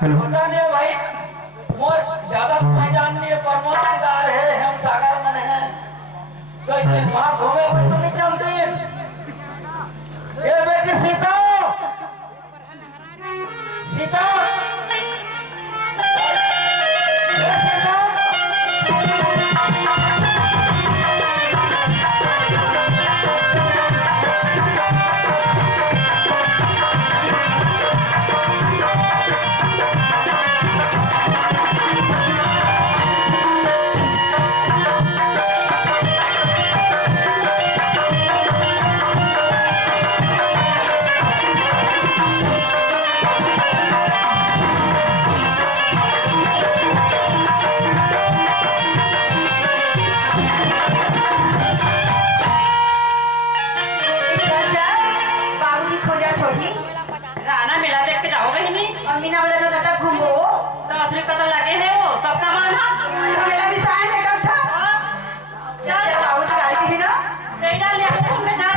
पता नहीं भाई मोर ज्यादा पहचान नहीं है परमोदार है हम सागर मन है तो वहां घूमे तो नहीं चलती ये बेटी सीता सीता मीना बाजार में कतक घूमो तो असली पता लगे है वो सब सामान तो मेरा भी साइन है डॉक्टर चल बाबूजी गाड़ी है ना नहीं डाल लिया घूमने जा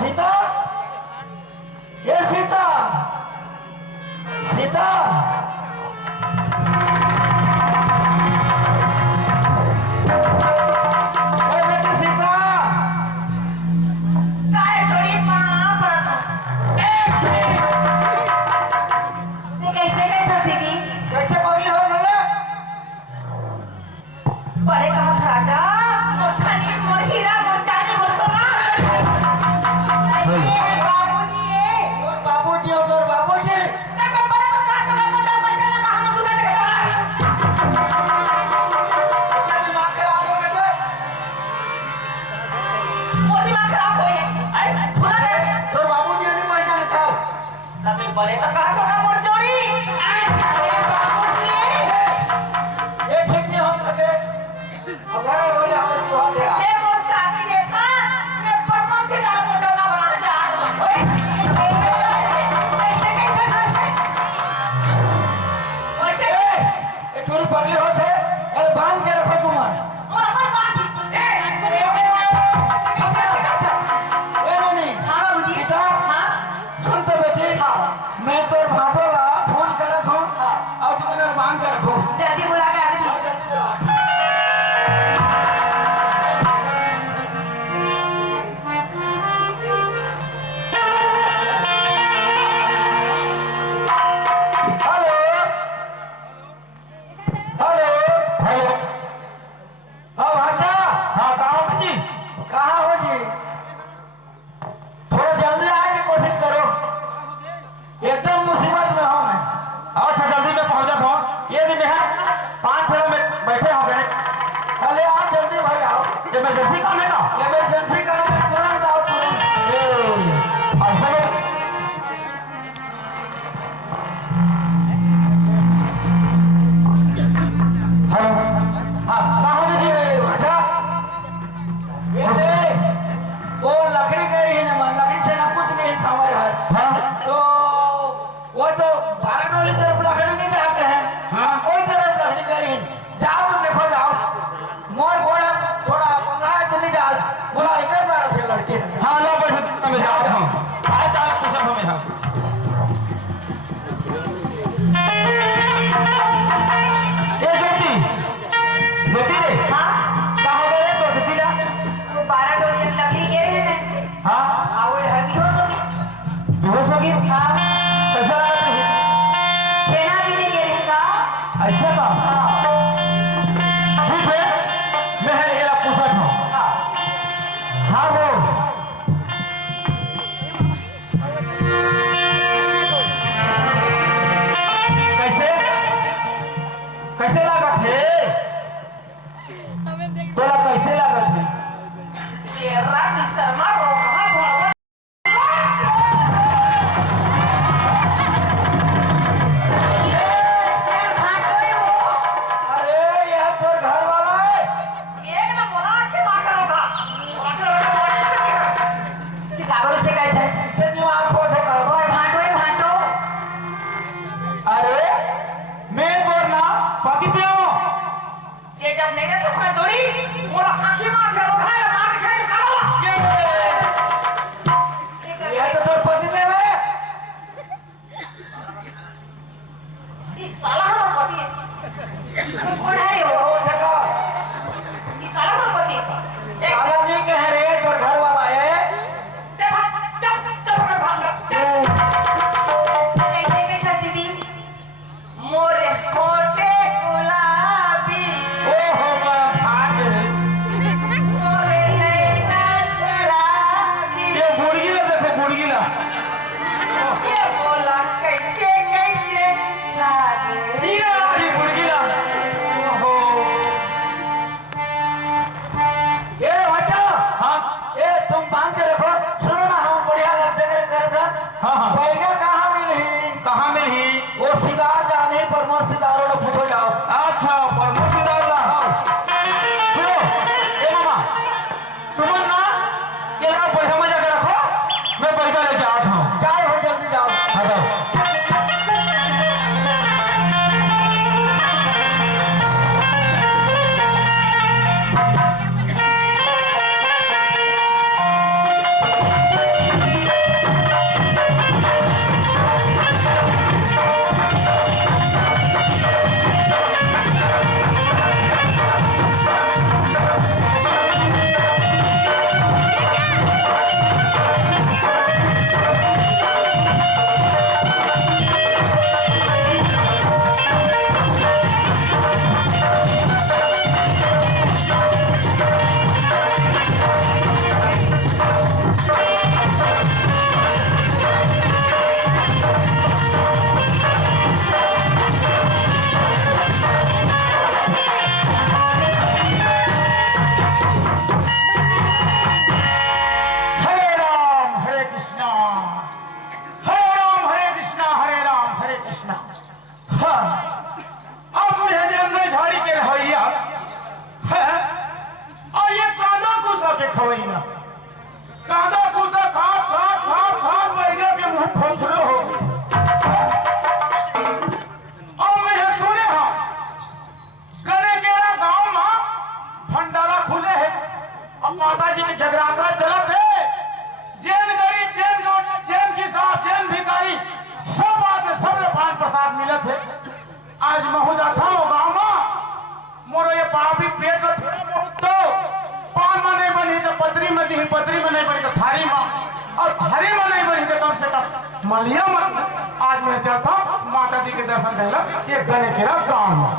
सीता, ये सीता, सीता, ए बेटी सीता, काय थोड़ी मां पर ते कैसे गए था दीदी कैसे पगली हो गए? बड़े कहा राजा मोर थानी मोर हीरा मोर चांदी मोर सोना तोर बाबूजी और तोर बाबूजी जब मैं बड़ा तो कहां से मोटा बच्चा लगा हम दूर देख रहा उसका दिमाग खराब हो गया। मोर दिमाग खराब हो गया अरे भूल गए तोर बाबूजी नहीं पहचान था। तब बड़े तो कहा थोड़ा मोर जोड़ी अरे बाबूजी ये ठीक नहीं हम लगे। अब घर बोले हमें चुहा दिया। ये मोर साथी देखा मैं परमों से जा मोटा का बना जा कैसे वैसे ये चोरी पगली होते अरे बांध के रखो तुम्हारे। और अपन बात ए नहीं हां बाबूजी सीता, हां सुन तो बेटी, मैं तोर भाटो ला फोन करत हूँ और तुम इन्हें बांध के रखो। जल्दी बुला के आ जी हेलो, हेलो, हेलो, हाँ भाषा, हाँ कहाँ हो जी? कहाँ हो जी? थोड़ा जल्दी आने की कोशिश करो। एकदम मुसीबत में हूँ मैं। अच्छा जल्दी में पहुंचत हो ये दिन है 5 फेरों में बैठे हो गए अरे आप जल्दी भाई आओ। इमरजेंसी काम है ना इमरजेंसी काम है, तुरंत आओ तुरंत। अच्छा हेलो हाँ कहाँ हो जी? ये भाषा, ये देख, वो लकड़ी कह रही है ना, लकड़ी से ना कुछ नहीं संभल है। हाँ तो वो तो भारत वाली तरफ लकड़ी नहीं जाते हैं। हाँ। कोई तरफ लकड़ी कह रही है। जाओ तो देखो जाओ। मोर घोड़ा थोड़ा पंगा है तो नहीं डाल। बोला इधर बार से लड़के। हाँ लो बैठो मैं जाते हूँ आए चाल पूछा हूँ मैं हाँ ए ज्योति ज्योति रे हां कहाँ हो गए तो दीदी ना वो 12 डोली लकड़ी के रहे हैं हाँ आवड़ हर भी हो सके बेहोश होगी हां कैसा लगा तुम्हें छेना भी नहीं गिरे का ऐसा का ठीक है मैं है ये पूछा था हाँ वो कैसे कैसे लगा थे तोरा कैसे लगा थे ये रानी शर्मा प्रसाद मिले थे आज मैं हो जाता हूँ गाँव में मोरो ये पापी पेट में थोड़ा बहुत तो पान में नहीं बनी तो पतरी में दी पतरी में नहीं बनी तो थारी में और थारी में नहीं बनी तो कम से कम मलिया मत आज मैं जाता हूँ माता जी के दर्शन देला ये गले के गाँव में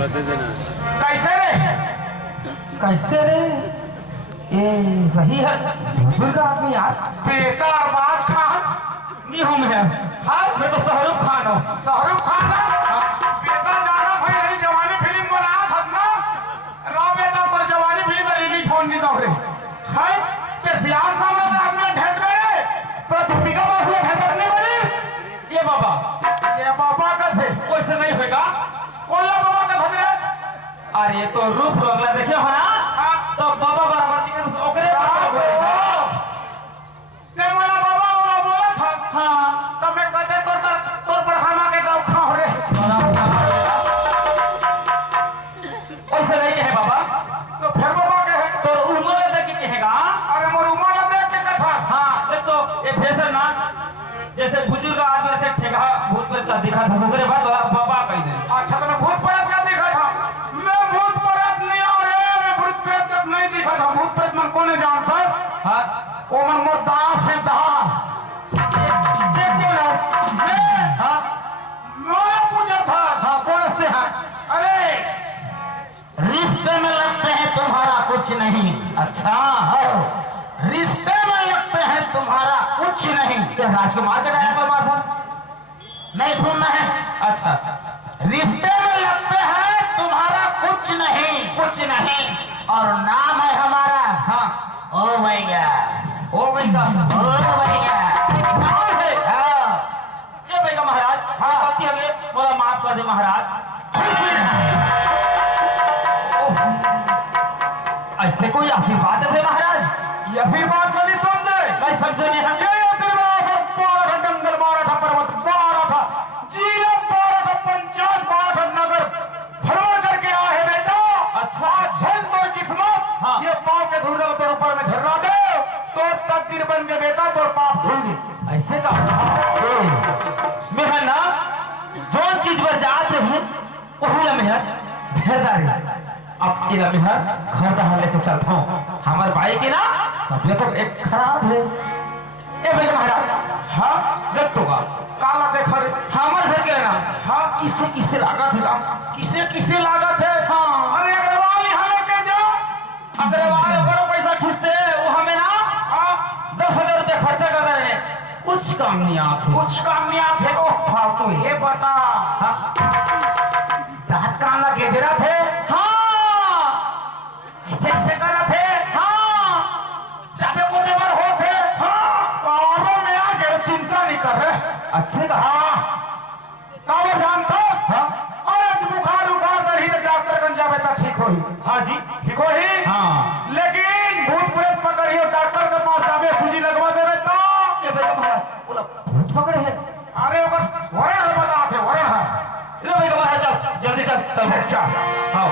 कैसे रे कैसे रे ये सही है बुजुर्ग आदमी यार बेकार बात खान नहीं हूँ मैं मैं तो शाहरुख खान हूँ शाहरुख खान बेटा जाना भाई यही जवानी फिल्म बना था ना रो बेटा पर जवानी फिल्म रिलीज होने दो रे है के ध्यान सामने से आपने ढेर मेरे तो दीपिका बाबू ढेर करने वाली ये बाबा का थे कोई से नहीं होगा बोला बाबा का भजरे अरे तो रूप रंगला देखे हो ना तो बाबा बराबर दिखे ओकरे ने बोला बाबा बोला था हाँ तो मैं कहते तोर पढ़ामा के गाँव खा हो रे ऐसे नहीं कहे बाबा तो फिर बाबा के है तो उम्र देख के कहेगा अरे मोर उम्र देख के कथा हाँ देख तो ये फैशन ना जैसे बुजुर्ग आदमी रखे ठेका भूत प्रेत का दिखा था ओकरे बाद बाबा कह दे अच्छा तो मैं भूत प्रेत का देखा था मैं भूत प्रेत नहीं हो रे मैं भूत प्रेत का नहीं देखा था भूत प्रेत मन को नहीं जानता हाँ वो मन मोर दांत से दहा हाँ मैं पूछा था हाँ कौन से हाँ अरे रिश्ते में लगते हैं तुम्हारा कुछ नहीं अच्छा रिश्ते में लगते हैं तुम्हारा कुछ नहीं ये राजकुमार का डायलॉग मार था नहीं सुनना है अच्छा रिश्ते में लगते हैं तुम्हारा कुछ नहीं और नाम है हमारा हाँ ओ भैया ओ भैया ओ भैया नाम है हाँ ये भैया महाराज हाँ गलती हो गई बोला माफ कर दे महाराज ऐसे कोई आशीर्वाद थे महाराज ये आशीर्वाद भाई समझे में हम ये दरबार 12 था, जंगल 12 था, पर्वत 12 था, जिला 12 था, पंचायत 12 था, नगर भ्रमण करके आए हैं बेटा। अच्छा। झल तो किस्मत हाँ। ये पाँव के धूल तो ऊपर में झर्रा दे तो तकदीर बन के बेटा तो पाप धुल ऐसे का मैं है ना जो चीज पर जात हूँ वही लम्हेर भेड़दारी अब ये लम्हेर घर दहार लेके चलता हूँ हमारे भाई की ना तबियत तो एक खराब है ए भाई महाराज हाँ देख तो का काला देखा रे हमारे घर के ना हाँ किससे किससे लागत है काम किसे किसे लागत है हाँ। अरे अग्रवाल यहाँ लेके जाओ अग्रवाल बड़ा पैसा खींचते हैं वो हमें ना हाँ 10,000 रुपये खर्चा कर रहे हैं कुछ काम नहीं आते कुछ काम नहीं आप फेंको फालतू ये बता हाँ दांत काला गेजरा थे हाँ ऐसे ऐसे करा थे हाँ चाहे वो जबर हो थे हाँ औरों में आके चिंता नहीं कर रहे अच्छे का हाँ काबर जानता हाँ और बुखार उखार कर ही तो डॉक्टर कन जावे तो ठीक होई हाँ जी ठीक होई हाँ लेकिन भूत प्रेत पकड़ियो डॉक्टर के पास जावे सूजी लगवा देवे तो ये भैया महाराज बोला भूत पकड़े हैं अरे ओकर वरण है बता थे वरण है लो भैया महाराज चल जल्दी चल चल अच्छा हाँ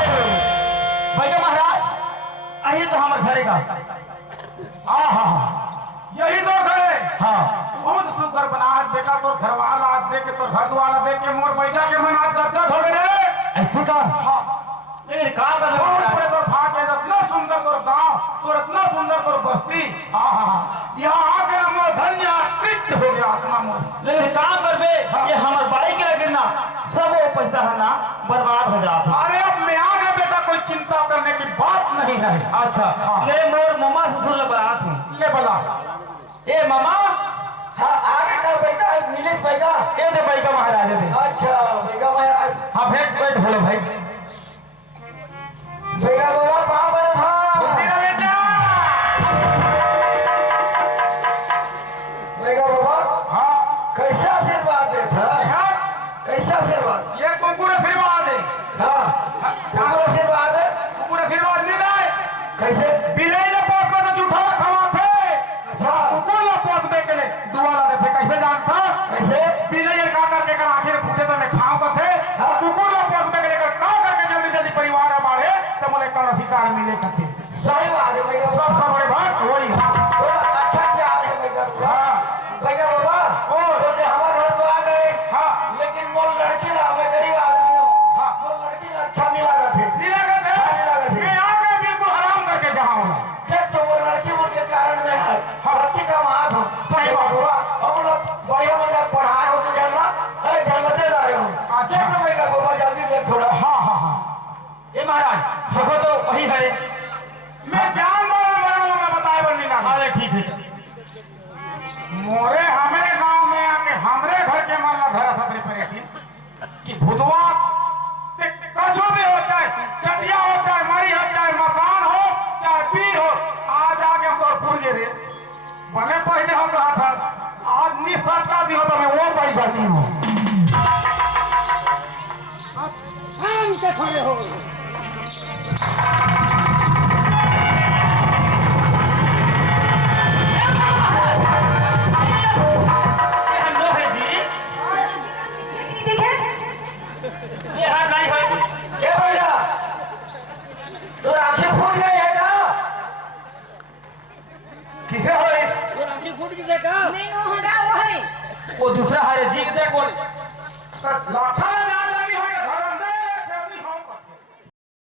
भैया महाराज आइए तो हमारे घरे का हाँ हाँ यही तो घर है हाँ बहुत सुंदर बना आज बेटा तो घर वाला देख के तो घर वाला देख के मोर बैठा के मन आज गदगद हो गए ऐसे का हाँ लेकिन काम कर बहुत रहे बड़े तोर फाट है इतना सुंदर तोर गांव तोर इतना सुंदर तोर बस्ती हाँ हाँ हाँ यहाँ आके ना मोर धन्य तृप्त हो गया आत्मा मोर लेकिन काम करबे ये हमारे बाई के लगे ना सब वो पैसा है ना बर्बाद हो जाता अरे अब मैं आ गया बेटा कोई चिंता करने की बात नहीं है अच्छा ले मोर मम्मा ससुर ले बात हूँ ले बला ए मामा हाँ आगे का बेटा नीलेश बेटा ए दे भाई का महाराज दे अच्छा बेगा महाराज हाँ भेंट बैठ बोलो भाई बेगा बाबा पाँव बना था तेरा बेटा बेगा बाबा हाँ कैसा आशीर्वाद देता हाँ कैसा आशीर्वाद ये कुकुर आशीर्वाद है हाँ क्या आशीर्वाद है कुकुर आशीर्वाद नहीं दे कैसे बिलाई ने पोत में तो जूठा खवा थे अच्छा कुकुर ने पोत में के ले दुआला दे थे कैसे जानता कैसे बिलाई का करके कर आखिर फूटे तो मैं खाओ का थे हाँ। कुकुर ने पोत में के लेकर का करके जल्दी जल्दी परिवार बाढ़े तो मुझे कर अधिकार मिले कथे सही बात है बेगा सब बाबा बड़े बात वही है थोड़ा अच्छा क्या है बेगा बाबा हाँ बेगा बाबा और? तो जो हमारे घर तो आ गए हाँ लेकिन वो लड़की ला मैं गरीब आदमी हूँ हाँ। वो लड़की ला अच्छा नहीं लगा थे नीला कथे हाँ, नीला कथे। मैं आके बिल्कुल हराम करके जहाँ हूँ देख तो वो लड़की उनके कारण में है लड़की का हाथ हो सही बात। हुआ अब लोग बढ़िया बढ़िया पढ़ाए हो तो जानला है जानते जा रहे हो अच्छा। देख तो बेगा बाबा जल्दी देख थोड़ा हाँ हाँ हाँ ए महाराज देखो तो वही घरे मैं जान बना मैं बताए बन मिला अरे ठीक है चल मोरे हमारे गांव में आके हमरे घर के मामला धरा था तेरे परेशान कि भुतवा कछो भी होता है चटिया होता है मरी हो चाहे मकान हो चाहे पीर हो आज आके हम तो भूल गए रे भले पहले हो कहा था आज निसटका दी हो तो मैं वो बड़ी गलती हूँ शाम से खड़े हो ये हम लोग है जी दिखे ये हाँ नहीं है ए भैया तो आंखें फूट गई है क्या किसे हो रे तो आंखें फूट गई है क्या नहीं होगा वो है वो दूसरा हरे जी के देख बोल लाठा ले